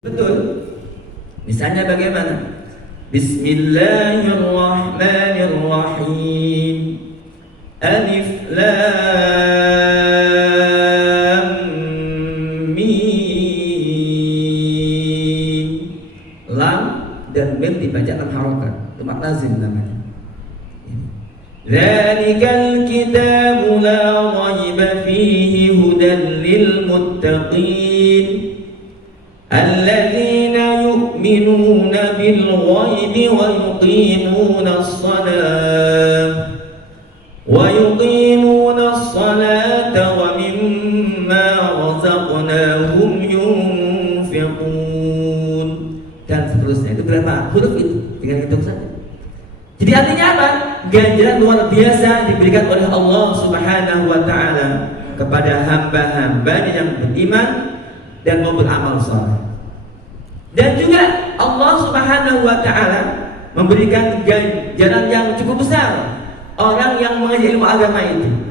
Betul. Misalnya bagaimana? Bismillahirrahmanirrahim. Alif lam mim. Lam dan mim dibaca dalam harokat. Itu mak lazim namanya. Dzalikal kitabu la raiba fihi hudan lil muttaqin. الذين يؤمنون بالغيب ويقيمون الصلاة ومما رزقناهم ينفقون dan seterusnya. Itu berapa huruf itu? Tinggal hitung saja. Jadi artinya apa? Ganjaran luar biasa diberikan oleh Allah Subhanahu wa taala kepada hamba-hambanya yang beriman dan mau beramal saleh. Dan juga Allah Subhanahu wa taala memberikan ganjaran yang cukup besar orang yang mengaji ilmu agama itu.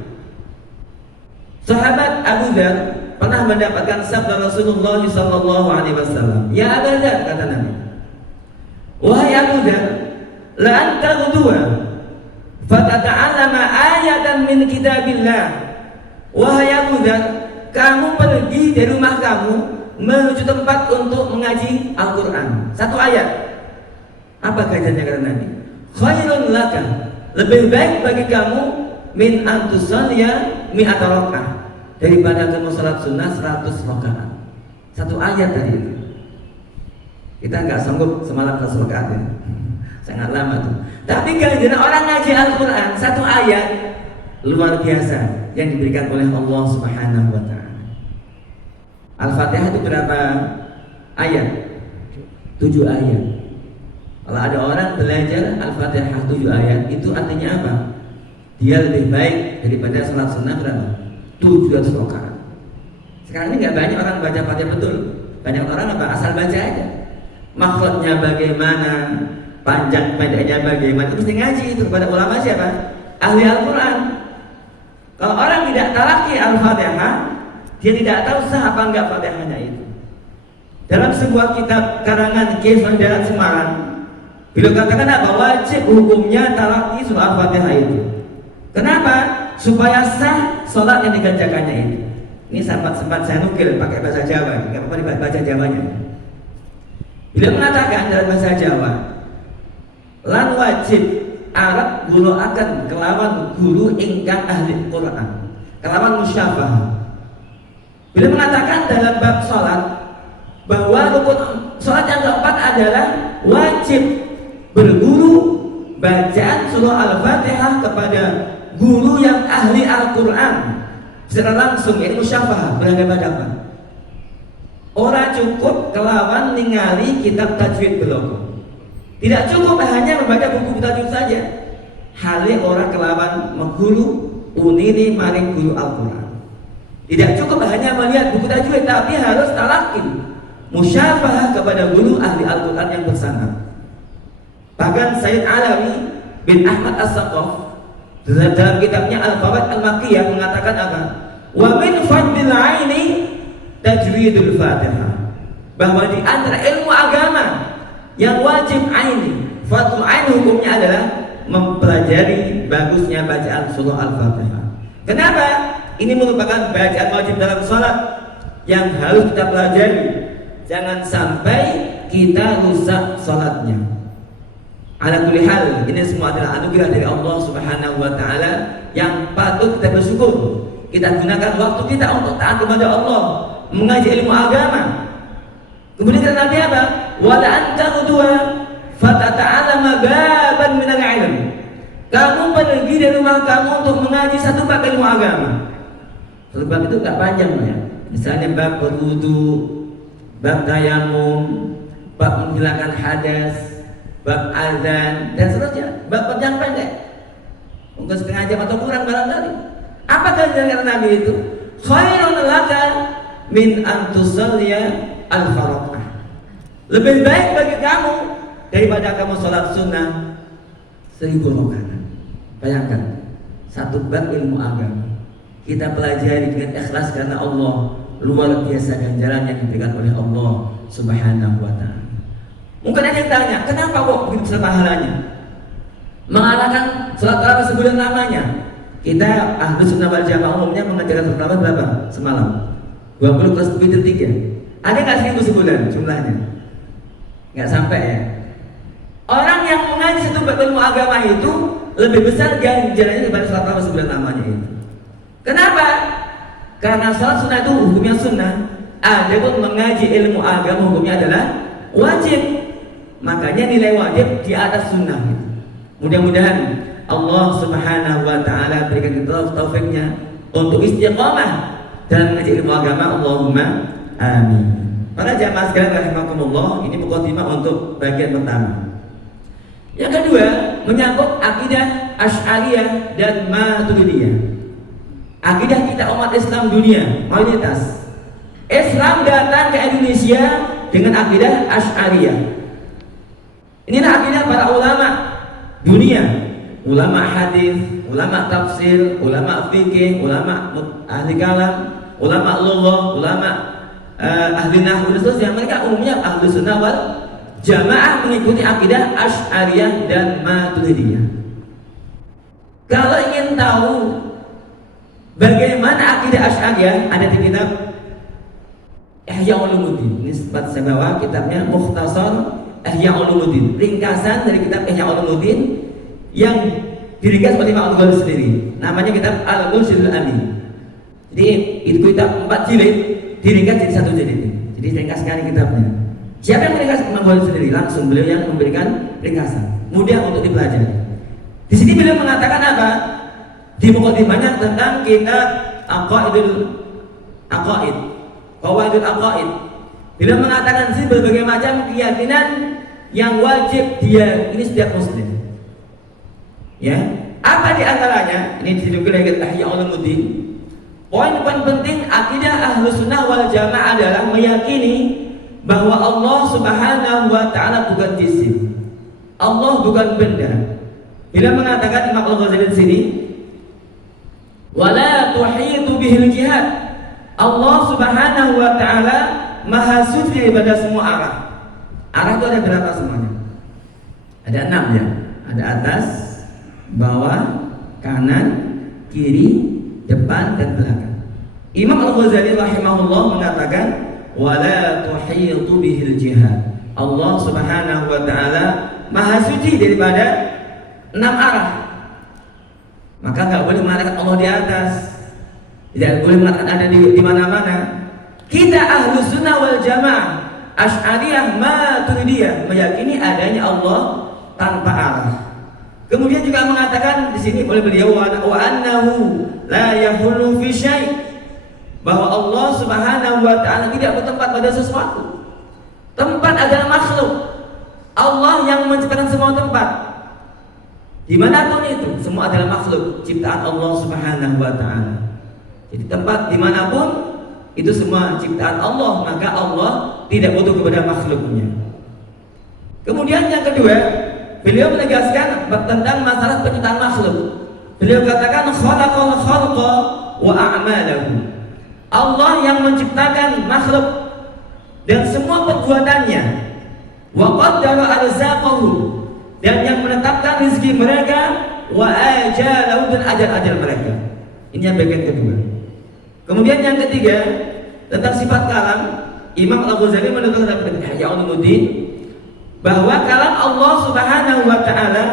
Sahabat Abu Dzar pernah mendapatkan sabda Rasulullah sallallahu alaihi wasallam, "Ya Abu Dzar," kata Nabi, "Wahai Abu Dzar, la anta ghudwa fatata'allama ayatan min kitabillah." Wahai Abu Dzar, kamu pergi dari rumah kamu menuju tempat untuk mengaji Al-Quran, satu ayat. Apa kajiannya kata Nabi? Khairun laka, lebih baik bagi kamu min antusalya mi'ata raka'ah, daripada kamu salat sunnah 100 rakaat. Satu ayat tadi itu. Kita nggak sanggup semalam 100 rakaat ya. Sangat lama tuh. Tapi ganjaran orang ngaji Al-Quran satu ayat luar biasa yang diberikan oleh Allah Subhanahu wa taala. Al-Fatihah itu berapa ayat? 7 ayat. Kalau ada orang belajar Al-Fatihah 7 ayat, itu artinya apa? Dia lebih baik daripada salat sunnah berapa? 700 rakaat. Sekarang ini nggak banyak orang baca Fatihah betul. Banyak orang apa? Asal baca aja. Makhrajnya bagaimana, panjang pendeknya bagaimana, itu mesti ngaji itu kepada ulama siapa? Ahli Al-Quran. Kalau orang tidak talaki Al-Fatihah, dia tidak tahu sah apa enggak Fatihahnya itu. Dalam sebuah kitab karangan Kiai Darat Semarang, beliau katakan apa? Wajib hukumnya talaki surah Al-Fatihah itu. Kenapa? Supaya sah sholat yang dikerjakannya itu. Ini sempat saya nukil pakai bahasa Jawa, nggak apa-apa dibaca Jawanya. Beliau mengatakan dalam bahasa Jawa, lan wajib Arab guru akan kelawan guru ingkang ahli Quran, kelawan musyafah. Beliau mengatakan dalam bab sholat bahwa rukun sholat yang keempat adalah wajib berguru bacaan surah Al-Fatihah kepada guru yang ahli Al-Quran secara langsung, yaitu musyafah, berhadapan-hadapan. Orang cukup kelawan ningali kitab tajwid belum. Tidak cukup hanya membaca buku tajwid saja. Hale orang kelawan mengguru unini maring guru Al-Quran. Tidak cukup hanya melihat buku tajwid, tapi harus talaki, musyafahah kepada guru ahli Al-Quran yang bersanad. Bahkan Sayyid Alawi bin Ahmad As-Saqaf dalam kitabnya Al-Fawaid Al-Makkiyah mengatakan apa? Wa min fadlil aini tajwidul Fatihah, bahwa di antara ilmu agama yang wajib aini, fadlul aini hukumnya adalah mempelajari bagusnya bacaan surah Al-Fatihah. Kenapa? Ini merupakan bacaan wajib dalam sholat yang harus kita pelajari. Jangan sampai kita rusak sholatnya. Ala kulli hal, ini semua adalah anugerah dari Allah Subhanahu wa taala yang patut kita bersyukur. Kita gunakan waktu kita untuk taat kepada Allah, mengaji ilmu agama. Kemudian kata Nabi apa? Wala anta udwa fatata'allama baban minal ilm. Kamu pergi dari rumah kamu untuk mengaji satu bab ilmu agama. Satu bab itu gak panjang ya. Misalnya bab berwudu, bab tayamum, bab menghilangkan hadas, bab azan dan seterusnya. Bab yang pendek, mungkin setengah jam atau kurang barangkali. Apa ganjaran Nabi itu? Khairun laka min antusalliya al-faraqah. Lebih baik bagi kamu daripada kamu sholat sunnah 1000 rakaat. Bayangkan, satu bab ilmu agama kita pelajari dengan ikhlas karena Allah, luar biasa ganjaran yang diberikan oleh Allah Subhanahu wa taala. Mungkin ada yang tanya, kenapa kok begitu besar pahalanya? Mengalahkan sholat tarawih sebulan lamanya. Kita ahlu sunnah wal jamaah umumnya mengerjakan sholat tarawih berapa semalam? 20 plus 3. Ada nggak 1000 sebulan jumlahnya? Nggak sampai ya. Orang yang mengaji satu ilmu agama itu lebih besar ganjarannya daripada sholat tarawih sebulan lamanya itu. Kenapa? Karena sholat sunnah itu hukumnya sunnah. Adapun mengaji ilmu agama hukumnya adalah wajib. Makanya nilai wajib di atas sunnah. Mudah-mudahan Allah Subhanahu wa taala berikan kita taufiknya untuk istiqamah dalam mengaji ilmu agama. Allahumma amin. Para jamaah sekalian rahimakumullah, ini mukadimah untuk bagian pertama. Yang kedua, menyangkut akidah Asy'ariyah dan Maturidiyah. Akidah kita umat Islam dunia, mayoritas Islam datang ke Indonesia dengan akidah Asy'ariyah. Inilah akidah para ulama dunia, ulama hadis, ulama tafsir, ulama fikih, ulama ahli kalam, ulama lughah, ulama ahli nahwu dan seterusnya. Mereka umumnya ahli sunnah wal jamaah mengikuti akidah Asy'ariyah dan Maturidiyah. Kalau ingin tahu bagaimana akidah Asy'ariyah, ada di kitab Ihya Ulumuddin. Ini sempat saya bawa kitabnya Mukhtasar Ihya Ulumuddin, ringkasan dari kitab Ihya Ulumuddin yang diringkas oleh Imam Al-Ghazali sendiri. Namanya kitab Al-Mursyidul Amin. Jadi itu kitab 4 jilid diringkas jadi 1 jilid. Jadi ringkas sekali kitabnya. Siapa yang meringkas? Imam Al-Ghazali sendiri, langsung beliau yang memberikan ringkasan. Mudah untuk dipelajari. Di sini beliau mengatakan apa? Di mukadimahnya tentang kitab Aqaidul Aqaid, Qawaidul Aqaid. Beliau mengatakan sih berbagai macam keyakinan yang wajib dia ini setiap muslim. Ya, apa di antaranya? Ini didukung oleh Ihya Ulumuddin. Poin-poin penting akidah Ahlus Sunnah wal Jamaah adalah meyakini bahwa Allah Subhanahu wa taala bukan jisim. Allah bukan benda. Bila mengatakan Imam Al-Ghazali di sini, wala tuhitu bihil jihad. Allah Subhanahu wa taala maha suci daripada semua arah. Arah itu ada berapa semuanya? Ada 6 ya. Ada atas, bawah, kanan, kiri, depan dan belakang. Imam Al-Ghazali rahimahullah mengatakan wala tuhitu bihil jihad. Allah Subhanahu wa taala maha suci daripada 6 arah. Maka nggak boleh mengatakan Allah di atas, tidak boleh mengatakan ada di mana-mana. Kita Ahlus Sunnah wal Jamaah Asy'ariyah Maturidiyah meyakini adanya Allah tanpa arah. Kemudian juga mengatakan di sini oleh beliau wa annahu la yahullu fi syai', bahwa Allah Subhanahu wa taala tidak bertempat pada sesuatu. Tempat adalah makhluk. Allah yang menciptakan semua tempat. Dimanapun itu, semua adalah makhluk ciptaan Allah Subhanahu wa taala. Jadi tempat dimanapun itu semua ciptaan Allah, maka Allah tidak butuh kepada makhluknya. Kemudian yang kedua, beliau menegaskan tentang masalah penciptaan makhluk. Beliau katakan khalaqal khalqa wa a'malahu. Allah yang menciptakan makhluk dan semua perbuatannya. Wa qaddara arzaqahu, dan yang menetapkan rezeki mereka, wa ajalahu, dan ajal-ajal mereka. Ini yang bagian kedua. Kemudian yang ketiga tentang sifat kalam, Imam Al-Ghazali menunjukkan dalam Ihya Ulumuddin bahwa kalam Allah Subhanahu wa taala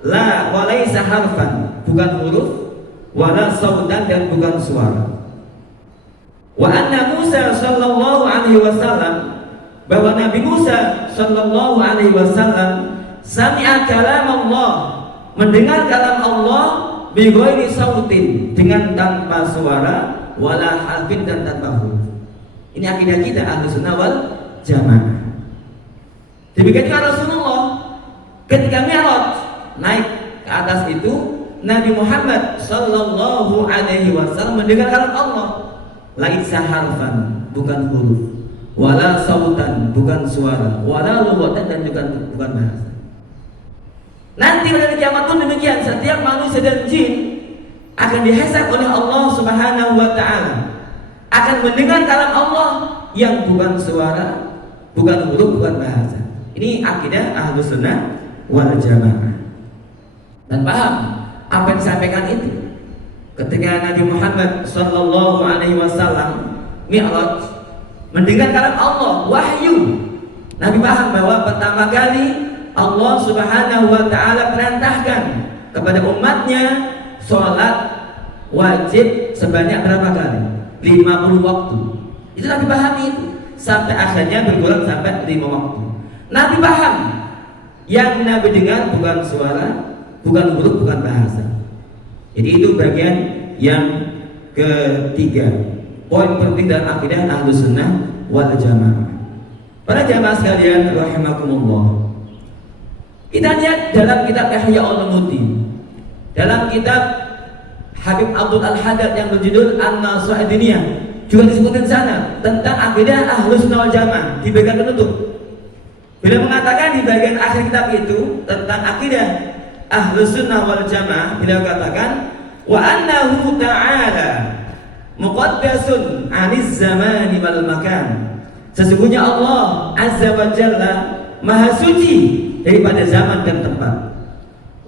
la wa laisa harfan, bukan huruf, wala sautan, dan bukan suara. Wa anna Musa sallallahu alaihi wasallam, bahwa Nabi Musa sallallahu alaihi wasallam sami'a kalam Allah, mendengar kalam Allah bi ghairi sautin, dengan tanpa suara, wala harfin, dan tanpa huruf. Ini akidah kita Ahlus Sunnah wal Jamaah. Demikian juga Rasulullah ketika Mi'raj naik ke atas itu, Nabi Muhammad sallallahu alaihi wasallam mendengar kalam Allah, laisa harfan, bukan huruf, wala sautan, bukan suara, wala lughatan, dan bukan bahasa. Nanti pada kiamat pun demikian, setiap manusia dan jin akan dihisab oleh Allah Subhanahu wa taala. akan mendengar kalam Allah yang bukan suara, bukan huruf, bukan bahasa. Ini akidah Ahlus Sunnah wal Jamaah. Dan paham apa yang disampaikan itu ketika Nabi Muhammad sallallahu alaihi wasallam Mi'raj mendengar kalam Allah, wahyu. Nabi paham bahwa pertama kali Allah Subhanahu wa taala perintahkan kepada umatnya sholat wajib sebanyak berapa kali? 50 waktu. Itu Nabi pahami itu. Sampai akhirnya berkurang sampai 5 waktu. Nabi paham yang Nabi dengar bukan suara, bukan huruf, bukan bahasa. Jadi itu bagian yang ketiga. Poin penting dalam akidah Ahlus Sunnah wal Jamaah. Para jamaah sekalian rahimakumullah. Kita lihat dalam kitab Ihya Ulumuddin, dalam kitab Habib Abdul Al-Haddad yang berjudul An-Nasa'idiniyah, juga disebutkan sana tentang akidah Ahlus Sunnah wal Jamaah di bagian penutup. Beliau mengatakan di bagian akhir kitab itu tentang akidah Ahlus Sunnah wal Jamaah, beliau katakan wa annahu ta'ala muqaddasun 'aniz zamani wal makan. Sesungguhnya Allah Azza wa Jalla Maha suci daripada zaman dan tempat.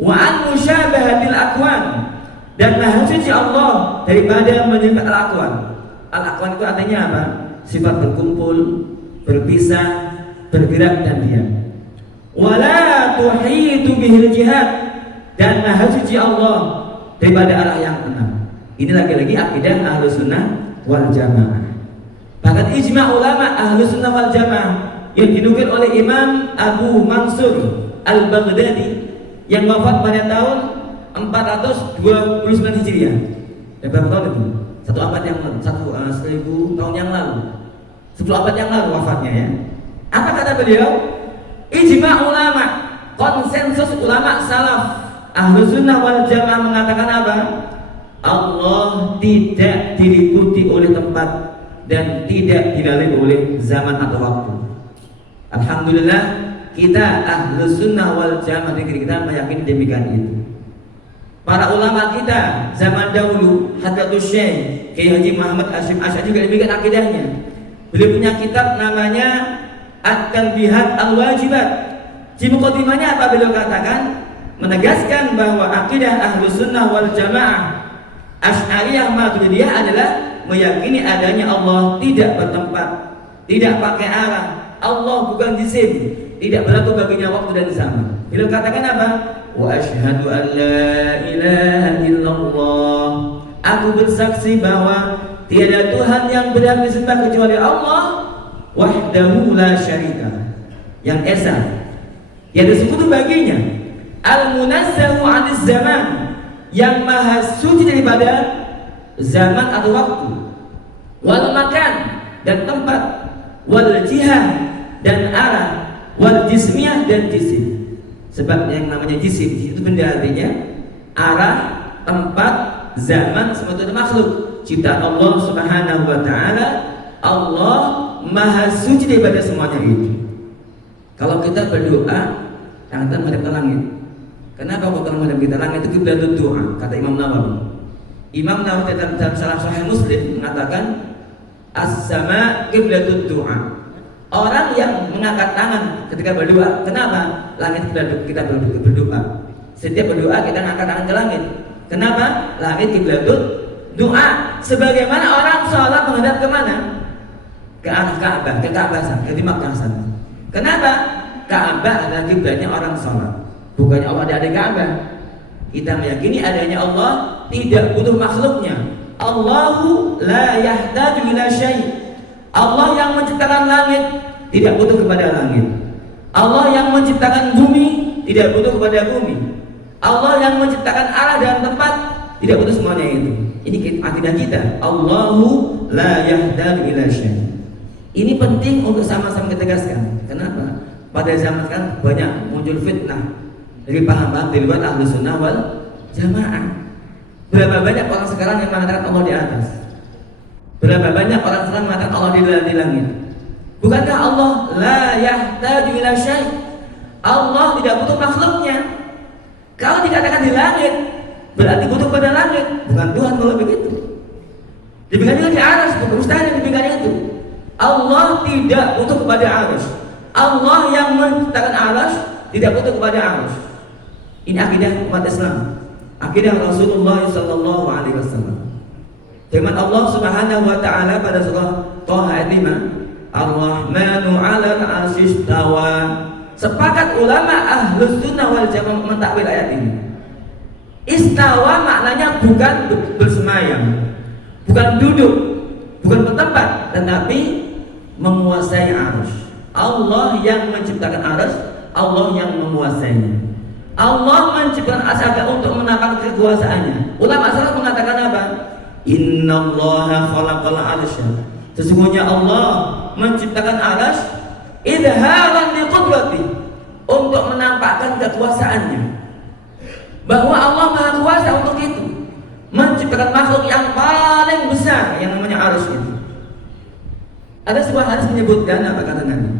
Wa an musyabahatil akwan, dan Maha suci Allah daripada menyerupai al-akwan. Al-akwan itu artinya apa? Sifat berkumpul, berpisah, bergerak dan diam. Wala tuhitu bihil jihad, dan Maha suci Allah daripada arah yang enam. Ini lagi-lagi akidah Ahlus Sunnah wal Jamaah. Bahkan ijma' ulama Ahlus Sunnah wal Jamaah yang dinukil oleh Imam Abu Mansur Al-Baghdadi yang wafat pada tahun 429 Hijriah. Berapa tahun itu? 1000 tahun yang lalu. 10 abad yang lalu wafatnya ya. Apa kata beliau? Ijma' ulama, konsensus ulama salaf Ahlus Sunnah wal Jamaah mengatakan apa? Allah tidak diliputi oleh tempat dan tidak dilalui oleh zaman atau waktu. Alhamdulillah kita Ahlus Sunnah wal Jamaah negeri kita meyakini demikian itu. Para ulama kita zaman dahulu, Hadratus Syekh Kiai Haji Muhammad Hasyim Asy'ari juga demikian akidahnya. Beliau punya kitab namanya At-Tanbihat Al-Wajibat. Di mukadimahnya apa beliau katakan? Menegaskan bahwa akidah Ahlus Sunnah wal Jamaah Asy'ariyah Maturidiyah adalah meyakini adanya Allah tidak bertempat, tidak pakai arah. Allah bukan jisim, tidak berlaku baginya waktu dan zaman. Beliau katakan apa? Wa asyhadu an la ilaha illallah. Aku bersaksi bahwa tiada Tuhan yang berhak disembah kecuali Allah, wahdahu la syarika, yang esa, tiada sekutu baginya, al-munazzahu 'anis zaman, yang maha suci daripada zaman atau waktu, wal makan, dan tempat, wal jihad, dan arah, wal jismiyah, dan jisim. Sebab yang namanya jisim itu benda, artinya arah, tempat, zaman, semua itu makhluk ciptaan Allah Subhanahu wa taala. Allah maha suci daripada semuanya itu. Kalau kita berdoa, jangan kita menghadap ke langit. Kenapa kok kalau menghadap kita langit itu kiblatut doa, kata Imam Nawawi. Imam Nawawi dalam Syarah Sahih Muslim mengatakan as-sama kiblatut doa. Orang yang mengangkat tangan ketika berdoa, kenapa? Langit kita berdoa. Setiap berdoa kita angkat tangan ke langit. Kenapa? Langit kiblatut doa. Sebagaimana orang sholat menghadap kemana? Ke arah Ka'bah, ke Ka'bah sana, ke Makkah sana. Kenapa? Ka'bah adalah kiblatnya orang sholat. Bukannya Allah ada di Ka'bah. Kita meyakini adanya Allah tidak butuh makhluknya. Allahu la yahtaju ila syai'. Allah yang menciptakan langit tidak butuh kepada langit. Allah yang menciptakan bumi tidak butuh kepada bumi. Allah yang menciptakan arah dan tempat tidak butuh semuanya itu. Ini akidah kita. Allahu la yahtaju ila syai'. Ini penting untuk sama-sama kita tegaskan. Kenapa? Pada zaman sekarang banyak muncul fitnah dari paham-paham di luar Ahlus Sunnah wal Jamaah. Berapa banyak orang sekarang yang mengatakan Allah di atas? Berapa banyak orang sekarang mengatakan Allah di langit? Bukankah Allah la yahtaju ila syai'? Allah tidak butuh makhluknya. Kalau dikatakan di langit, berarti butuh pada langit. Bukan Tuhan kalau begitu. Demikian juga di aras, bukan mustahil yang demikian itu. Allah tidak butuh kepada aras. Allah yang menciptakan aras tidak butuh kepada aras. Ini akidah umat Islam, akidah Rasulullah sallallahu alaihi wasallam. Firman Allah Subhanahu wa taala pada surah Thaha ayat 5, Ar-Rahmanu 'alal 'arsy istawa. Sepakat ulama Ahlus Sunnah wal Jamaah mentakwil ayat ini. Istawa maknanya bukan bersemayam, bukan duduk, bukan bertempat, tetapi menguasai arsy. Allah yang menciptakan arsy, Allah yang menguasainya. Allah menciptakan arsy untuk menampakkan kekuasaannya. Ulama salaf mengatakan apa? Innallaha khalaqal arsya. Sesungguhnya Allah menciptakan arsy idharan liqudrati, untuk menampakkan kekuasaannya. Bahwa Allah Maha Kuasa untuk itu, menciptakan makhluk yang paling besar yang namanya arsy itu. Ada sebuah hadis menyebutkan apa kata Nabi?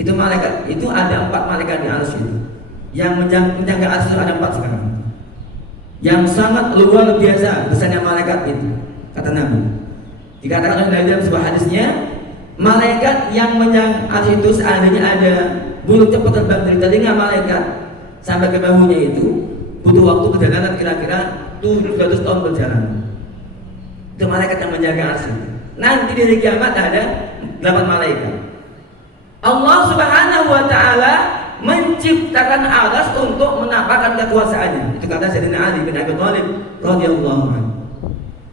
Itu malaikat, itu ada 4 malaikat di arsy itu. Yang menjaga arsy ada 4 sekarang. Yang sangat luar biasa besarnya malaikat itu, kata Nabi. Dikatakan oleh Nabi dalam sebuah hadisnya, malaikat yang menjaga arsy itu seandainya ada bulu cepat terbang dari telinga malaikat sampai ke bahunya itu, butuh waktu perjalanan kira-kira 700 tahun berjalan. Itu malaikat yang menjaga arsy. Nanti di hari kiamat ada 8 malaikat. Allah Subhanahu wa taala menciptakan arsy untuk menampakkan kekuasaannya. Itu kata Sayyidina Ali bin Abi Thalib radhiyallahu anhu.